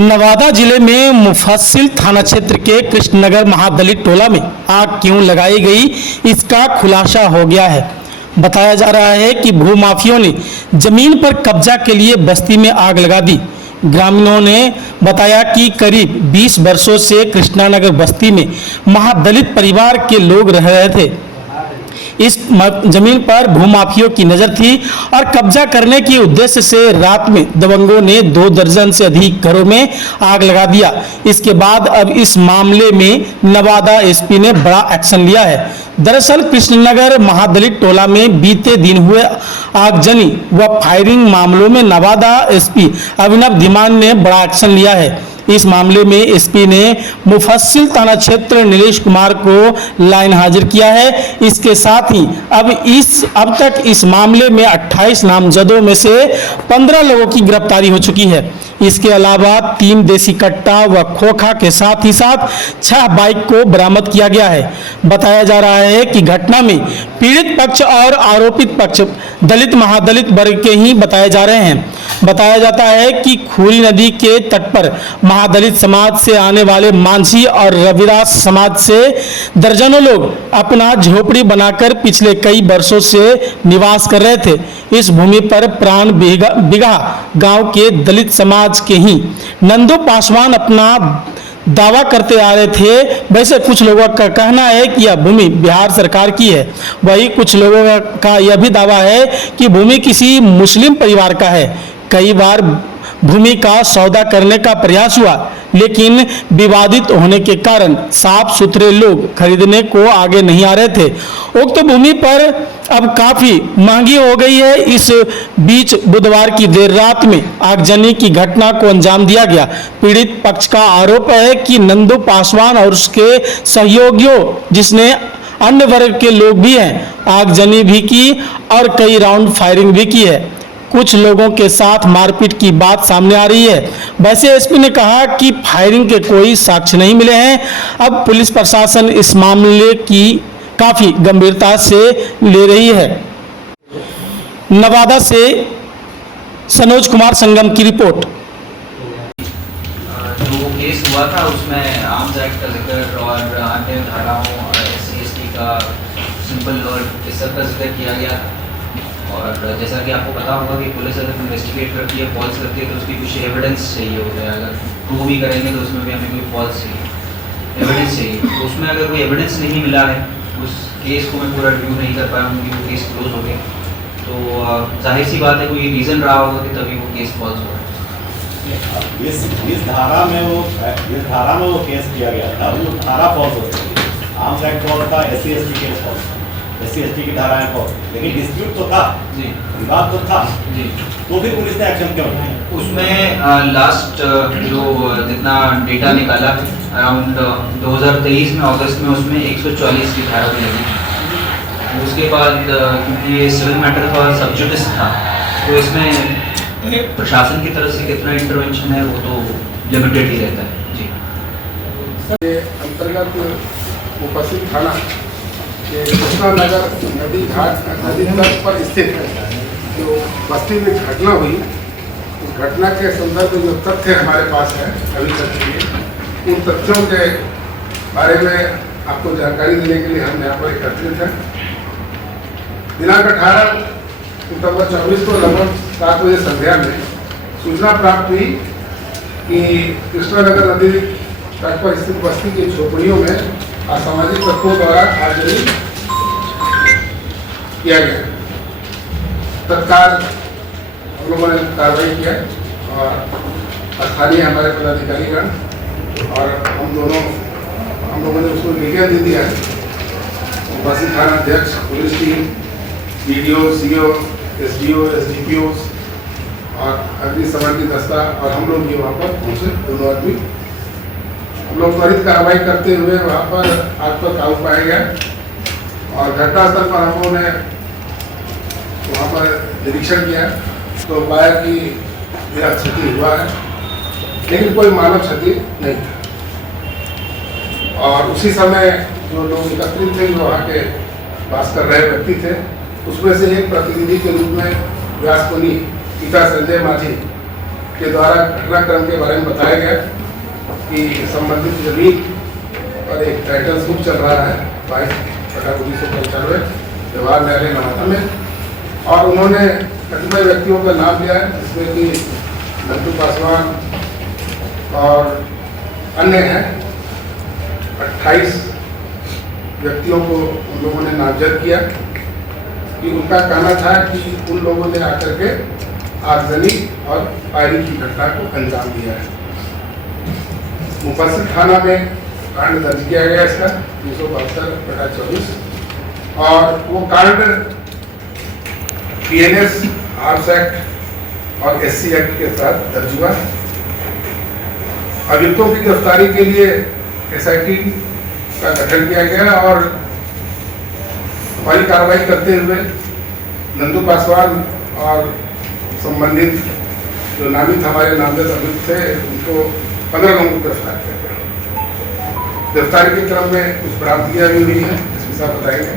नवादा जिले में मुफस्सिल थाना क्षेत्र के कृष्णनगर महादलित टोला में आग क्यों लगाई गई, इसका खुलासा हो गया है। बताया जा रहा है कि भूमाफियों ने जमीन पर कब्जा के लिए बस्ती में आग लगा दी। ग्रामीणों ने बताया कि करीब 20 वर्षों से कृष्णानगर बस्ती में महादलित परिवार के लोग रह रहे थे। इस जमीन पर भूमाफियों की नजर थी और कब्जा करने के उद्देश्य से रात में दबंगों ने 2 दर्जन से अधिक घरों में आग लगा दिया। इसके बाद अब इस मामले में नवादा एसपी ने बड़ा एक्शन लिया है। दरअसल कृष्णनगर महादलित टोला में बीते दिन हुए आगजनी व फायरिंग मामलों में नवादा एसपी अभिनव धीमान ने बड़ा एक्शन लिया है। इस मामले में एसपी ने मुफस्सिल थाना क्षेत्र नीलेश कुमार को लाइन हाजिर किया है। इसके साथ ही अब तक इस मामले में 28 नामजदों में से 15 लोगों की गिरफ्तारी हो चुकी है। इसके अलावा 3 देसी कट्टा व खोखा के साथ ही साथ 6 बाइक को बरामद किया गया है। बताया जा रहा है कि घटना में पीड़ित पक्ष और आरोपित पक्ष दलित महादलित वर्ग के ही बताए जा रहे हैं। बताया जाता है कि खूरी नदी के तट पर महादलित समाज से आने वाले मांझी और रविदास समाज से दर्जनों लोग अपना झोपड़ी बनाकर पिछले कई वर्षों से निवास कर रहे थे। इस भूमि पर प्राण बिगहा गांव के दलित समाज के ही नंदू पासवान अपना दावा करते आ रहे थे। वैसे कुछ लोगों का कहना है कि यह भूमि बिहार सरकार की है, वही कुछ लोगों का यह भी दावा है कि भूमि किसी मुस्लिम परिवार का है। कई बार भूमि का सौदा करने का प्रयास हुआ, लेकिन विवादित होने के कारण साफ सुथरे लोग खरीदने को आगे नहीं आ रहे थे। उक्त भूमि पर अब काफी महंगी हो गई है। इस बीच बुधवार की देर रात में आगजनी की घटना को अंजाम दिया गया। पीड़ित पक्ष का आरोप है कि नंदू पासवान और उसके सहयोगियों, जिसने अन्य वर्ग के लोग भी हैं, आगजनी भी की और कई राउंड फायरिंग भी की है। कुछ लोगों के साथ मारपीट की बात सामने आ रही है। वैसे एसपी ने कहा कि फायरिंग के कोई साक्ष्य नहीं मिले हैं। अब पुलिस प्रशासन इस मामले की काफी गंभीरता से ले रही है। नवादा से सनोज कुमार संगम की रिपोर्ट। जो केस हुआ था उसमें आर्म्स एक्ट का जिक्र और अन्य धाराओं और SC/ST का सिंपल और इस सब का जिक्र किया गया था। और जैसा कि आपको पता होगा कि पुलिस अगर इन्वेस्टिगेट करती है, फॉल्स करती है, तो उसकी कुछ एविडेंस चाहिए होता है। अगर प्रूव भी करेंगे तो उसमें भी हमें कोई फॉल्स चाहिए, एविडेंस चाहिए। तो उसमें अगर कोई एविडेंस नहीं मिला है, उस केस को मैं पूरा रिव्यू नहीं कर पाया हूँ क्योंकि वो केस क्लोज हो गया। तो जाहिर सी बात है कोई रीज़न रहा होगा कि तभी वो केस फॉल्स हुआ। इस धारा में वो केस किया गया था, वो धारा फॉल्स हो गई। आर्म्स एक्ट फॉल्स था, SC/ST केस फॉल्स था, SC/ST की धाराएं फॉल्स, लेकिन डिस्प्यूट तो था जी, विवाद तो था जी। तो भी पुलिस ने एक्शन क्यों किया? उसमें लास्ट जो जितना डेटा निकाला अराउंड 2023 में अगस्त में उसमें 144 की धारा भी लगी। उसके बाद क्योंकि ये सिविल मैटर था और सब्जुडिस था, तो इसमें प्रशासन की तरफ से कितना इंटरवेंशन है वो तो लिमिटेड ही रहता है जी। अंतर्गत मुफस्सिल थाना कृष्णानगर नदी तट पर स्थित जो बस्ती में घटना हुई, उस घटना के संदर्भ में जो तथ्य हमारे पास है अभी तक के लिए, उन तथ्यों के बारे में आपको जानकारी देने के लिए हम यहाँ पर एकत्रित हैं। दिनांक 18 सितंबर 24 को लगभग 7 बजे संध्या में सूचना प्राप्त हुई कि कृष्णानगर नदी तट पर स्थित बस्ती की झोपड़ियों में असामाजिक तत्वों द्वारा आगजनी किया गया। तत्काल हम लोगों ने कार्रवाई किया और स्थानीय हमारे पदाधिकारीगण और हम लोगों ने उसको विज्ञान दे दिया है। मुफस्सिल थाना अध्यक्ष, police team, DDO, CO, SDO, SDPO और अग्निशमन की दस्ता और हम लोग भी वहाँ पर पहुँचे, दोनों आदमी। हम लोग त्वरित कार्रवाई करते हुए वहाँ पर आग पर काबू पाया गया और घटनास्थल पर हम लोगों ने वहाँ पर निरीक्षण किया तो पाया कि मेरा क्षति हुआ है, लेकिन कोई मानव क्षति नहीं था। और उसी समय जो लोग एकत्रित थे, जो वहाँ के वास कर रहे व्यक्ति थे, उसमें से एक प्रतिनिधि के रूप में व्यासपुनी पिता संजय माझी के द्वारा घटनाक्रम के बारे में बताया गया कि संबंधित जमीन पर एक टाइटल सूट चल रहा है 22/1995 व्यवहार न्यायालय नवादा में, और उन्होंने कतिपय व्यक्तियों का नाम लिया है जिसमें कि नंदू पासवान और अन्य हैं। 28 व्यक्तियों को उन लोगों ने नामजद किया कि उनका कहना था कि उन लोगों ने आकर के आगजनी और फायरिंग की घटना को अंजाम दिया है। मुफस्सिल थाना में कांड दर्ज किया गया इसका 372/24, और वो कांड PNS, आर्म्स एक्ट और SC एक्ट के तहत दर्ज हुआ। अभियुक्तों की गिरफ्तारी के लिए SIT का गठन किया गया और हमारी कार्रवाई करते हुए नंदू पासवान और संबंधित जो नामित हमारे नामजद अभियुक्त थे उनको 15 लोगों को गिरफ्तार किया गया। गिरफ्तारी के क्रम में कुछ बरामदगियां भी हुई हैं, इसके साथ बताएंगे।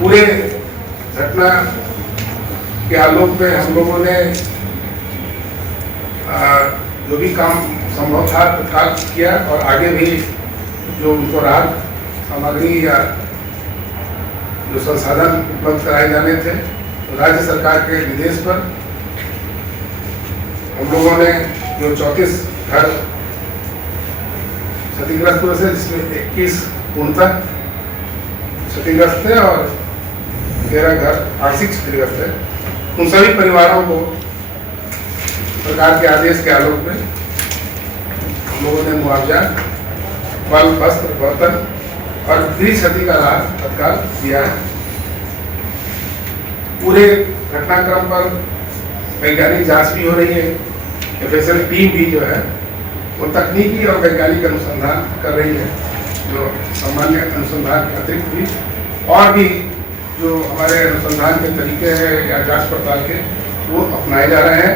पूरे घटना के आलोक में हम लोगों ने जो भी काम संभव था तत्काल किया, और आगे भी जो उनको राहत सामग्री या जो संसाधन उपलब्ध कराए जाने थे, तो राज्य सरकार के निर्देश पर हम लोगों ने जो 34 घर क्षतिग्रस्त हुए थे, जिसमें 21 पूर्णतः क्षतिग्रस्त थे और 13 घर आंशिक क्षतिग्रस्त थे, उन सभी परिवारों को सरकार के आदेश के आलोक में हम लोगों ने मुआवजा, फल, वस्त्र, बर्तन और गृह क्षति का लाभ तत्काल दिया है। पूरे घटनाक्रम पर वैज्ञानिक जांच भी हो रही है। FSL टीम भी जो है वो तकनीकी और वैज्ञानिक अनुसंधान कर रही है, जो सामान्य अनुसंधान के अतिरिक्त भी और भी जो हमारे अनुसंधान के तरीके हैं या जांच पड़ताल के वो अपनाए जा रहे हैं।